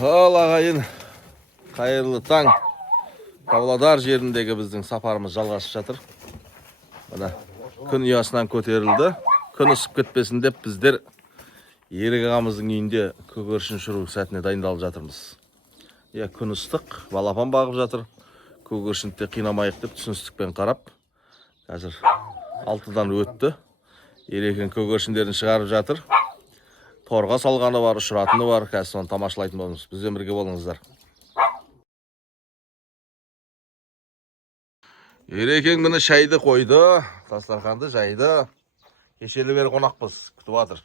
Ал ағайын, қайырлы таң. Павлодар жеріндегі біздің сапарымыз жалғасып жатыр. Мына күн ұясынан көтерілді. Күн ысып кетпесін деп біздер Ерік ағамыздың үйінде көгершін ұшыру сәтіне дайындалып жатырмыз. Күн ыстық, балапан бағып жатыр. Көгершінді қинамайық деп түсіністікпен қарап, қазір 6-дан өтті. Ерекең көгершіндерін шығарып жатыр. Торға салғаны бар, ұшыратыны бар. Қазір соны тамашалайтын боламыз. Бізбен бірге болыңыздар. Ерекең міне шайды қойды, дастарханды жайды. Кешелі бері қонақпыз, күтіп жатыр.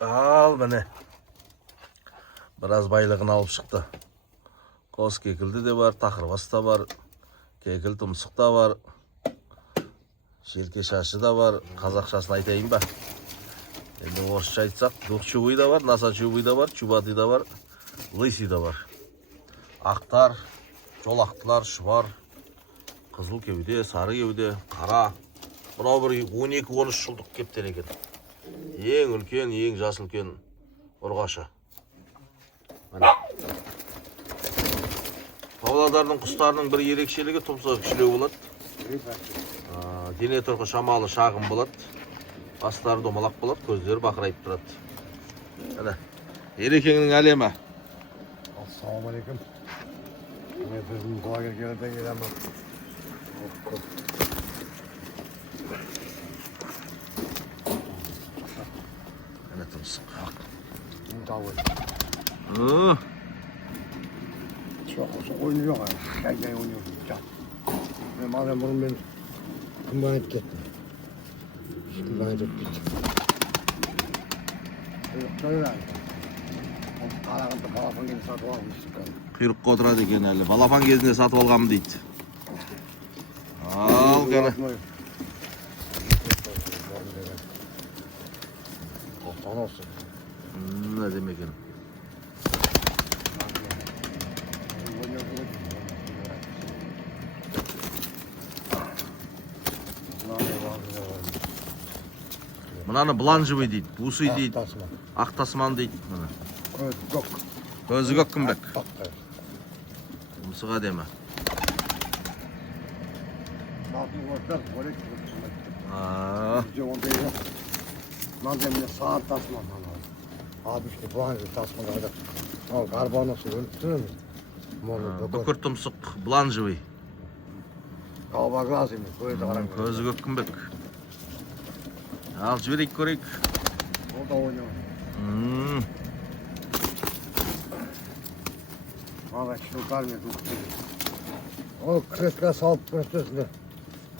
Ал міне. Біраз байлығын алып шықты. Қос кекілді де бар, тақырбас та бар, кекіл тұмсық та бар, желке шашы да бар. Қазақшасын айтайын ба? Енді орысша айтсақ, двухчубый да бар, носочубый да бар, чубатый да бар, лысый да бар. Ақтар, жолақтылар, шұбар, қызыл кеуде, сары кеуде, қара. Мынау бір 12-13 жылдық кептер екен. Ең үлкен, ең жас үлкен ұрғашы. Павлодардың құстарының бір ерекшелігі тұмсығы кішілеу болады. Дене тұрқы шамалы шағын болады. Бастары домалақ болады, көздері бақырайып тұрады. Ерекеңнің әлемі. Ассалаумалейкум. Мен біздің құлагерлерден келемін. Әне тұмсық. Мен тауы. Oyunu yok yani. Şey oynuyorum. Ben madem bunu ben kumdan et gittim. Kumdan et gittim. Öyle. O karağında balafon gibi satı almıştık. Құйрыққа отырады екен әлі. Балапан кезінде сатып алғам дейді. Ал қане. Оқтан olsun. Ne demek екен. Мынаны бланжевый дейді, бусы дейді, ақ тасман дейді. Көзі көк күмбек. Тұмсық әдемі. Malzemede sağır tasman. Abi işte bu hangi tasmanlarda? Al karbonası görüntüsünü mü? Бүкір тұмсық бланжевый. Kalbak lazım. Көзі көк күмбек. Ал жіберейік көрейік. O da oynuyor. Valla şu kalmıyor. O kreska salıp göstersinde.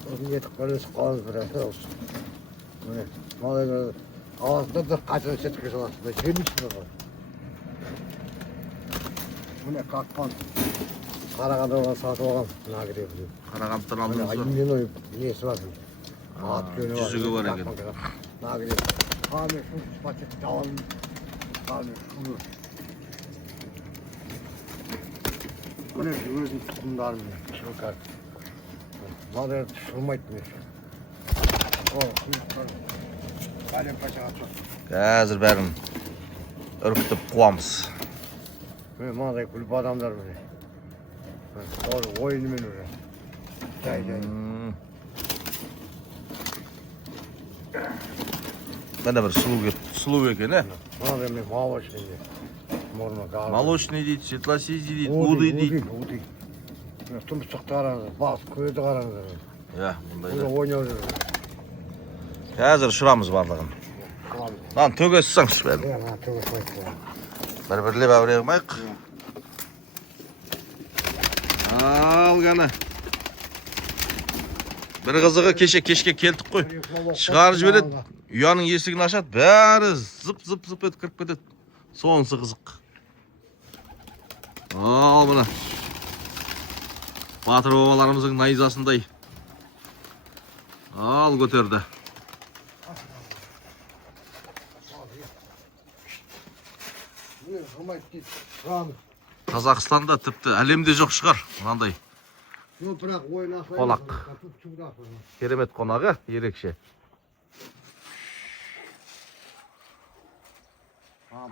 Onun yetik böyle sıkalım biraz olsun. Valla ağzında da kaçın setkisi aslında. Şeyin içinde var. Bu ne kalkman. Karaganda olan saat olan. Ne gidiyor biliyor. Қарағандыдан алдыңыз ба? Aynen oyup. Niyesi var. Жүзігі бар екен. Ne gidiyor. Kahve şu paket çalalım. Kahve şunu. Bu ne gözün tutumlar mı? Şu kart. Madem tutulmaydı mı? O kalem kaça atıyor. Қазір бәрін үркітіп қуамыз. Madem kulüp adamlar mı? Doğru oyunu men öyle. Gel. Міне бір сұлу екен, ә? Madem ne молочный. Молочный дейді, светлосизий дейді, уды дейді. Уды. Тұмсықты қараңыздар, бас көзді қараңыздар. Мұндай Бұл да. ойнау жүр. Қазір ұшырамыз барлығын. Lan төгесі саңшы бәрін. Төгесі қойды. Бір-бірлеп әуре қылмайық. Ал қане. Бір қызығы кешке келдік қой. Шығарып жібереді, ұяның есігін ашады, бәрі зып етіп кіріп кетеді. Сонысы қызық. Ал мына. Батыр бабаларымыздың найзасындай. Ал көтерді. Қазақстанда тіпті әлемде жоқ шығар, мынандай. Қонақ. Керемет қонағы, ерекше.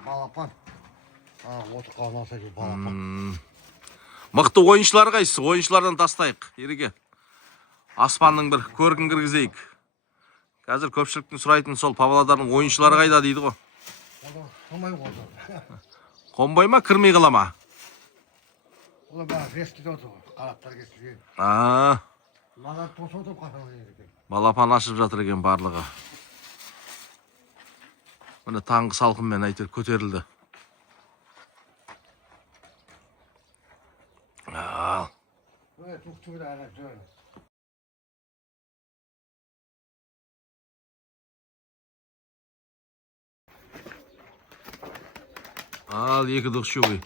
Балапан. Otu қалмаса ше балапан. Мықты ойыншылар қайсы? Ойыншылардан тастайық. Ереке. Аспанның бір көркін кіргізейік. Қазір көпшіліктің сұрайтын сол Павлодардың ойыншылары қайда дейді ғой. Қомай қойды. Қонбай ма, кірмей қала ма? Олар бәрі рестіде отыр ғой. Қараптар кесілген. Маған тосып отыр қасаң екен. Балапан ашып жатыр екен барлығы. Міне таңғы салқынмен әйтер көтерілді. Ал. Ал, екі дұқшуы.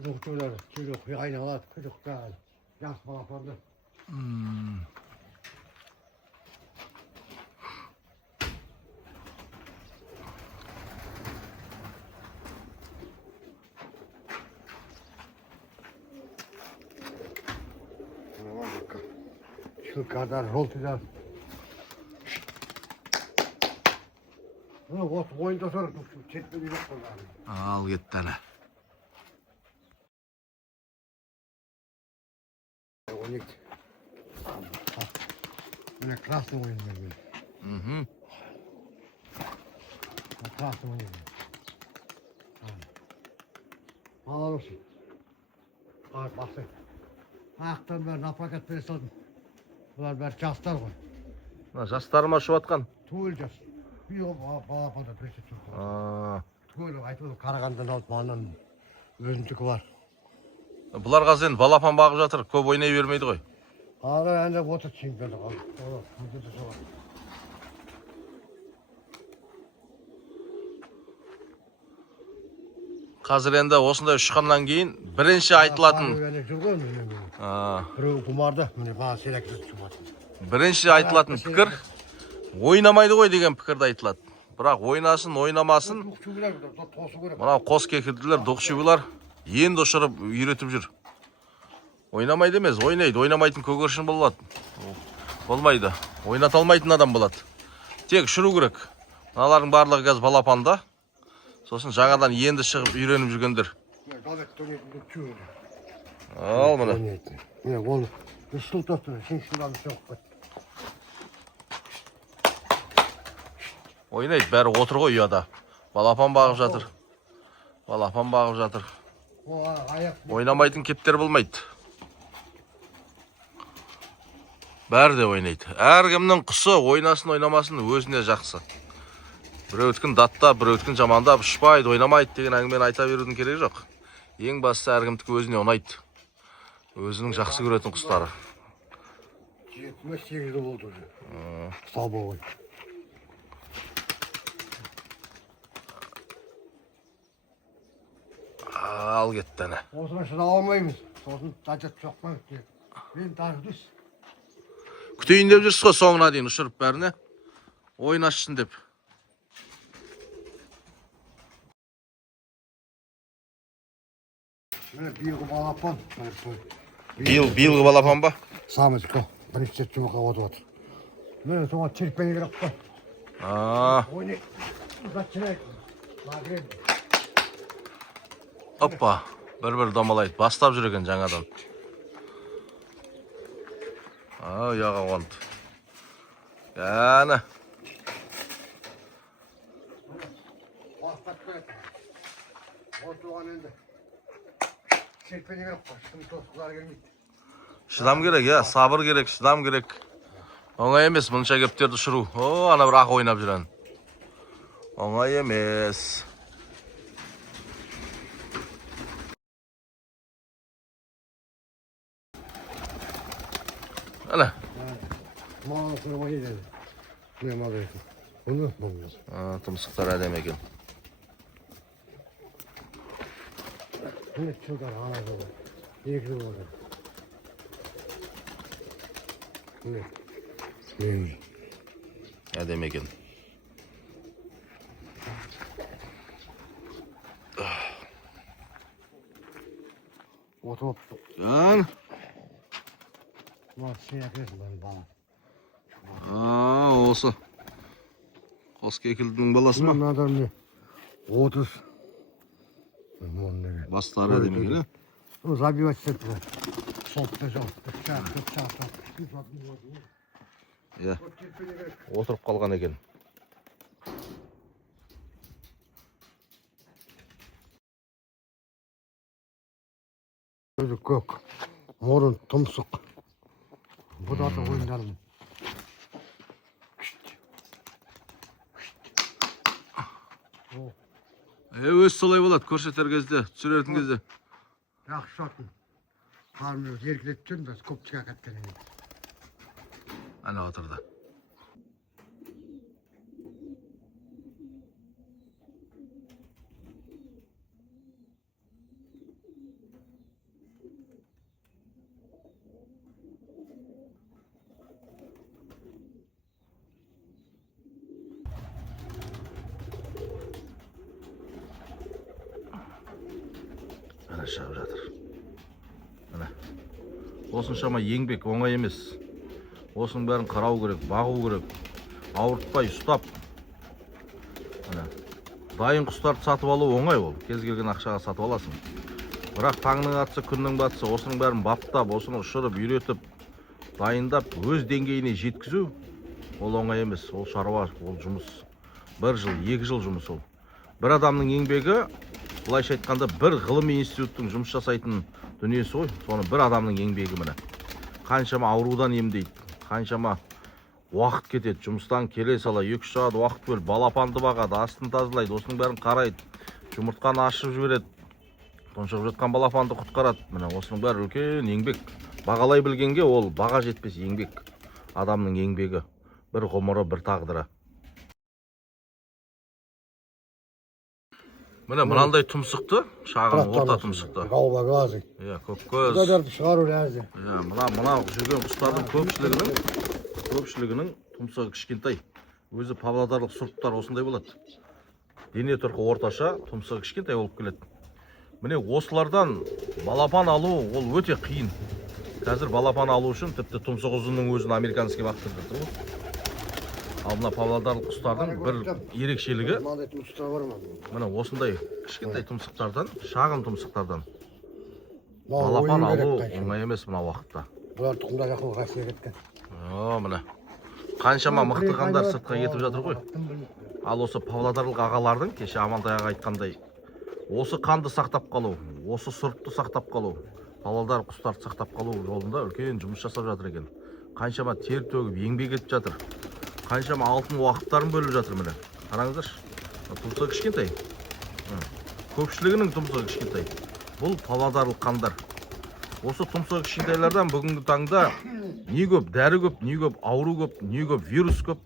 Дұқшулар, күлік, айналады, күлік бәрі. Жас балапанды. Şu kadar roltudan. Ot oyunda sonra çetme bir yok bunlar. Al кетті әлі. 12. Mine krasный oyun vermiyor. Krasный oyun vermiyor. Al olsun. Bak baksın. Ақтан бәрін аппарат бере салдым. Бұлар бәрі жастар ғой. Жастары ма шып атқан? Түгел жас. Bir балапанда берсе тұр. Түгел айтып Қарағандыдан алып маңнан өзімдікі бар. Бұлар қазір енді балапан бағып жатыр, көп ойнай бермейді ғой. Ара әнде отыр чемпиондық алып. Қазір енді осындай ұшқаннан кейін бірінші айтылатын біреу құмарды, міне баған селек жүзіп. Бірінші айтылатын пікір ойнамайды ғой деген пікірді айтылады. Бірақ ойнасын, ойнамасын. Мынау қос кекілділер, доқшыбылар енді ұшырып үйретіп жүр. Ойнамайды емес, ойнайды. Ойнамайтын көгершін болады. Болмайды. Ойната алмайтын адам болады. Тек ұшыру керек. Мыналардың барлығы қазір балапанда. Сосын жаңадан енді шығып үйреніп жүргендер. Ал міне. Міне ол үш жыл тоқтыр, үшінші жылдан соғып кетті. Ойнайды, бәрі отыр ғой ұяда. Балапан бағып жатыр. Балапан бағып жатыр. Ойнамайтын кептер болмайды. Бәрі де ойнайды. Әркімнің құсы ойнасын, ойнамасын өзіне жақсы. Бір өткін датта, бір өткін жамандап, ұшпайды, ойнамайды деген әңгімені айта берудің керегі жоқ. Ең бастысы әркімдікі өзіне ұнайды. Өзінің жақсы көретін құстары. 78 жыл болды уже. Слабовой. Ал кетті әне. Осыны шыдап алмаймыз. Сосын тачат жоқпайды. Мен тағдыс. Күтейін деп жүрсіз ғой соңына дейін ұшырып бәріне. Ойнашсын деп. Биылғы балапан. Биылғы балапан ба? Самочка. Бірінші жұмаға отып отыр. Мен соған терпені керек қой. Ойны. Оппа. Бір-бір домалайды. Бастап жүр екен жаңадан. Ұяға қонды. Яны. Бастап қояды. Отуған енді. Серпені керек қой. Шын тосқылар келмейді. Шыдам керек, я, сабыр керек, шыдам керек. Оңай емес, мұнша кептерді ұшыру. Ана бір ақ ойнап жүрен. Оңай емес. Ана. Маған сұрма едеді. Мен мал екен. Бұны бұны. Тұмсықтар әдем екен. Бұны жылдар ана жылдар. 2 жыл болды. Әдем екен. Отып. Мына сенекесін бәрі бала. Осы. Қос кекілдің баласы ма? Мынадан 30. Бастары әдемі келе. Забивать сетку. Солтта жауапты. Çak. Иә, отырып қалған екен. Өзі көк. Мұрын тұмсық. Бұдаты ойындарым. Өз солай болады, көрсетер кезде, түсіретін кезде. Жақсы шатын. Қармыз еркелетіп жүрмін, біз көп шыға кәттен емен. Әне отырды. Әне шығып жатыр. Әне. Осыншама еңбек оңай емес. Осының бәрін қарау керек, бағу керек. Ауыртпай ұстап. Әне. Дайын құстарды сатып алу оңай ол. Кез келген ақшаға сатып аласың. Бірақ таңның атысы, күннің батысы, осының бәрін баптап, осыны ұшырып, үйретіп, дайындап, өз деңгейіне жеткізу ол оңай емес. Ол шаруа, ол жұмыс. 1 жыл, 2 жыл жұмыс ол. Бір адамның еңбегі, былайша айтқанда, бір ғылыми институттың жұмыс жасайтын дүниесі ғой. Соны бір адамның еңбегі міне. Қаншама аурудан емдейді, қаншама уақыт кетеді. Жұмыстан келе сала 2-3 сағат уақыт бөліп, балапанды бағады, астын тазалайды, осының бәрін қарайды, жұмыртқаны ашып жібереді, тұншығып жатқан балапанды құтқарады. Міне осының бәрі үлкен еңбек. Бағалай білгенге ол баға жетпес еңбек. Адамның еңбегі, бір ғұмыры, бір тағдыры. Міне мынандай тұмсықты, шағын орта тұмсықты. Қалба газы. Иә, көк көз. Бұдарды шығару ләзі. Иә, мына жүрген құстардың көпшілігінің тұмсығы кішкентай. Өзі павлодарлық сұрыптар осындай болады. Дене тұрқы орташа, тұмсығы кішкентай болып келеді. Міне осылардан балапан алу ол өте қиын. Қазір балапан алу үшін тіпті тұмсығы ұзынның өзін американский бақтырып жатыр ғой. Ал мына павлодарлық құстардың бір ерекшелігі міне осындай кішкентай тұмсықтардан, шағын тұмсықтардан балапан алу оңай емес мына уақытта. Бұлар тұқымдар ақыл қасия кеткен. Міне қаншама мықты қандар сыртқа кетіп жатыр ғой. Ал осы павлодарлық ағалардың кеше Амантай аға айтқандай, осы қанды сақтап қалу, осы сұрыпты сақтап қалу, павлодар құстарды сақтап қалу жолында үлкен жұмыс жасап жатыр екен. Қаншама тер төгіп, еңбек етіп жатыр. Қаншама алтын уақыттарын бөліп жатыр міне. Қараңыздаршы. Тұмсығы кішкентай. Көпшілігінің тұмсығы кішкентай. Бұл павлодарлық қандар. Осы тұмсығы кішкентайлардан бүгінгі таңда не көп дәрі көп, не көп ауру көп, не көп вирус көп.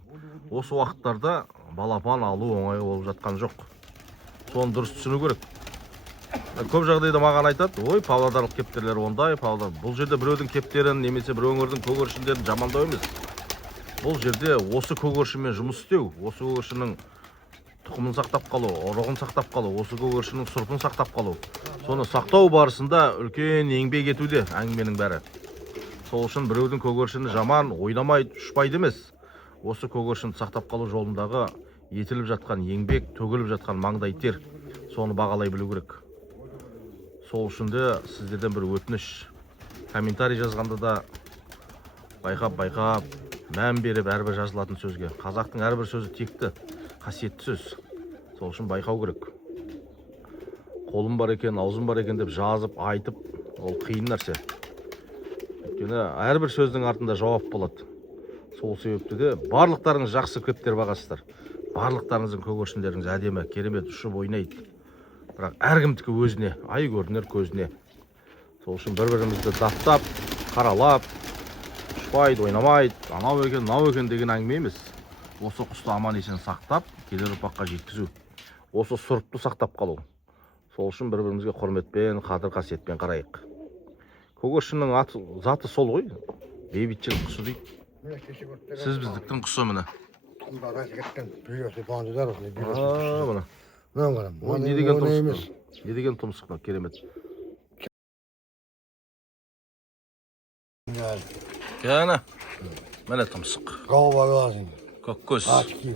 Осы уақыттарда балапан алу оңай болып жатқан жоқ. Соны дұрыс түсіну керек. Көп жағдайда маған айтады, ой, павлодарлық кептерлер ондай, павлодар. Бұл жерде біреудің кептерін немесе бір өңірдің көгершіндерін жамандау емес. Бұл жерде осы көгершінмен жұмыс істеу, осы көгершіннің тұқымын сақтап қалу, ұрығын сақтап қалу, осы көгершіннің сұрпын сақтап қалу. Соны сақтау барысында үлкен еңбек етуде әңгіменің бәрі. Сол үшін біреудің көгершіні жаман, ойнамайды, ұшпайды емес. Осы көгершінді сақтап қалу жолындағы етіліп жатқан еңбек, төгіліп жатқан маңдай тер, соны бағалай білу керек. Сол үшін де сіздерден бір өтініш, комментарий жазғанда да байқап, мән беріп әрбір жазылатын сөзге. Қазақтың әрбір сөзі текті, қасиетті сөз. Сол үшін байқау керек. Қолым бар екен, аузым бар екен деп жазып, айтып, ол қиын нәрсе. Өйткені әрбір сөздің артында жауап болады. Сол себепті де барлықтарыңыз жақсы көптер бағасыздар. Барлықтарыңыздың көгершіндеріңіз әдемі, керемет, ұшып ойнайды. Бірақ әркімдікі өзіне, ай көрінер көзіне. Сол үшін бір-бірімізді даттап, қаралап, ұшпайды, ойнамайды, анау екен, мынау екен деген әңгіме емес. Осы құсты аман есен сақтап, келер ұрпаққа жеткізу. Осы сұрыпты сақтап қалу. Сол үшін бір-бірімізге құрметпен, қадір қасиетпен қарайық. Көгершіннің заты сол ғой, бейбітшілік құсы дейді. Сіз біздіктің құсы міне. Не деген тұмсық, керемет. Яна, міне тұмсық. Қалба газы. Көк көз.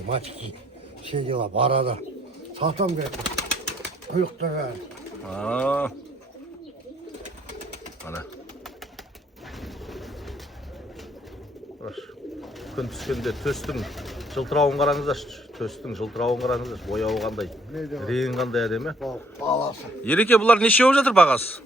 Мачки. Все дела, барада. Сатам керек. Құйықтар бәрі. Mana. Күн түскенде төстің жылтырауын қараңыздаршы. Төстің жылтырауын қараңыздаршы. Бояуы қандай? Реңі қандай әдемі? Баласы. Ереке, бұлар неше болып жатыр бағасы?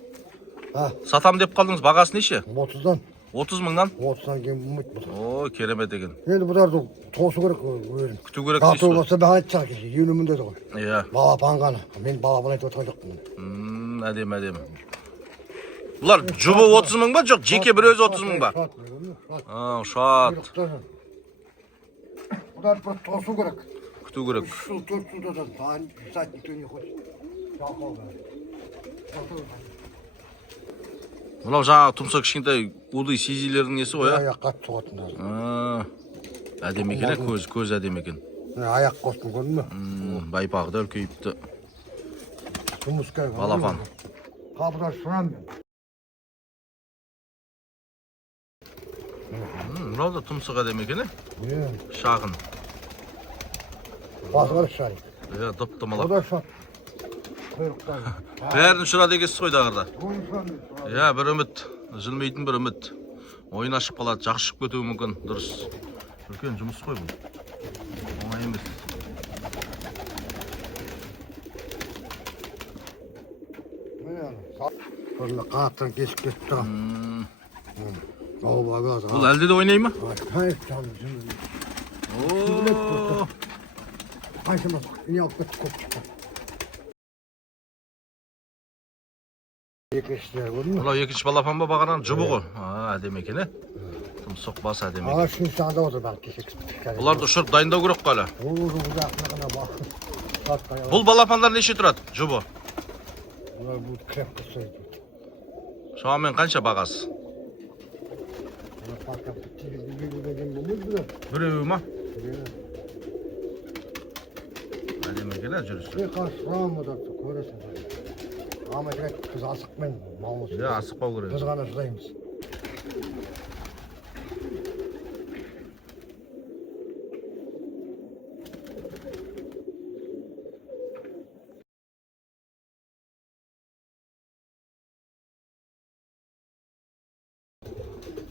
Сатам деп қалдыңыз, бағасы неше? 30'dan. 30 мыңнан? 30'dan кейін болмайды бұл. О, керемет екен. Енді бұларды тосу керек өзім. Күту керек Тату дейсіз ғой. болса ben айтсақ кеше, елімін деді ғой. Иә. Балапан ғана. Мен балапан айтып отырған жоқпын. Әдемі. Бұлар жұбы 30 мың ба? Жоқ, жеке бір өзі 30 мың ба? Шат. Бұларды бір тосу керек. Күту керек. 3 жыл, 4 жылдан тайын сәт никто не хочет. Жалқау бәрі. Мынау жаңа тұмса кішкентай удай сезилердің несі ғой, а? Аяқ қатты соғатын. Әдемі екен, көз әдемі екен. Аяқ қостың көрдің ме? Байпағы да үлкейіпті. Жұмысқа. Балапан. Қабыда сұрам мен. Мынау да тұмсық әдемі екен, шағын. Басы бар шарик. Доптымалап. Ода шат. Құйрықтан. Бәрін ұшырады екенсіз ғой дағырда. Бір үміт, жылмейтін бір үміт. Ойын ашып қалады, жақшып кетуі мүмкін. Дұрыс. Үлкен жұмыс қой бұл. Оңай емес. Қанаттан кесіп кетіп тұрған. Бұл әлде де ойнай ма? Қайшымыз, не алып кетті көп шыққан. Екіншілер көрдің ме? Бұл екінші балапан ба бағанан? Жұбы ғой. Әдемі екен, тұмсық бас әдемі екен. Үшінші сағында отыр бақ кесек. Бұларды ұшырып дайындау керек қала. Бұл балапандар неше тұрады, жұбы? Бұл креп қыстайды. Шамамен қанша бағасы? Біреуі ма? Әдемі екен, жүрісі. Сұрам отырды, көресің. Ама керек, біз асықпен малымыз. Асықпау керек. Біз ғана шыдаймыз.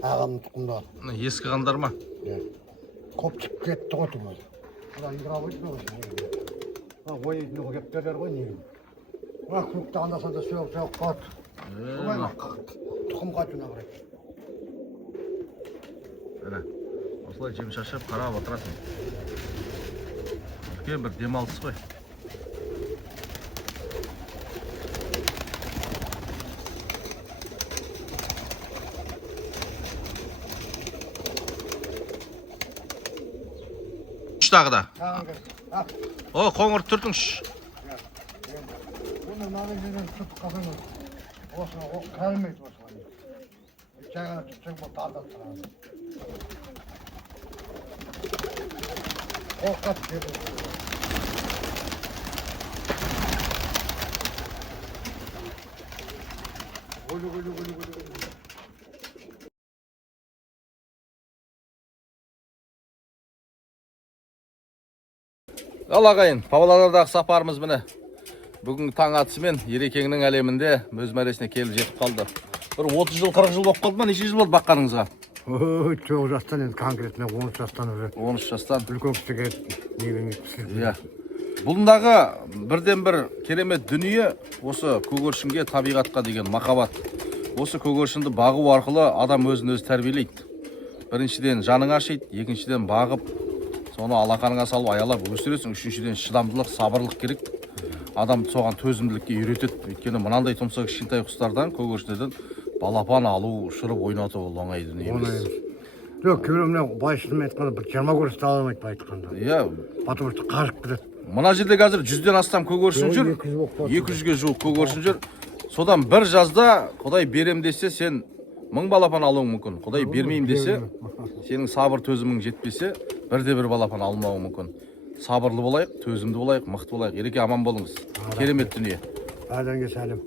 Ағамның тұқымдары. Ескі қандар ма? Көп çıkıp кетті ғой тұмыз. Бұдан игра бұйды ғой. Ойнайтын ғой кептерлер ғой негізі. Клубта анда-санда сөйіп қалды. Тұқым қайтуына қарайды. Осылай жем шашып қарап отырасың. Үлкен бір демалыс қой. Тағы да. Қоңыр түртіңш. Бұны маған жерден тұтып қалсаңыз, осыны кәрілмейді осыған. Жаңа тұтсаң бұл тардап тұрады. Қорқат деді. Өлі. Ал ағайын, Павлодардағы сапарымыз міне. Бүгінгі таң атысымен Ерекеңнің әлемінде өз мәресіне келіп жетіп қалды. Бір 30 жыл, 40 жыл болып қалды ма? Неше жыл болды баққаныңызға? 9 жастан, енді конкретно 13 жастан уже. 13 жастан. Үлкен кісіге негін Иә. Бұндағы бірден бір керемет дүние осы көгершінге, табиғатқа деген махаббат. Осы көгершінді бағу арқылы адам өзін өзі тәрбиелейді. Біріншіден жаның ашиды, екіншіден бағып, соны алақаныңа салып аялап өсіресің. Үшіншіден шыдамдылық, сабырлық керек. Адам соған төзімділікке үйретеді. Өйткені мынандай тұмса кішкентай құстардан, көгершіндерден балапан алу, ұшырып ойнату ол оңай дүние емес. Жоқ, кейбіреуіне байшылым айтқанда бір 20 көрісті аламайды айтқанда. Иә. Потому что қашып кетеді. Мына жерде қазір 100-ден астам көгершін жүр. 200-ге жуық көгершін жүр. Содан бір жазда Құдай берем десе, сен 1000 балапан алуың мүмкін. Құдай бермейм десе, сенің сабыр төзімің жетпесе, бірде-бір балапан алмауың мүмкін. Сабырлы болайық, төзімді болайық, мықты болайық. Ереке аман болыңыз. Керемет дүние. Әлемге сәлем.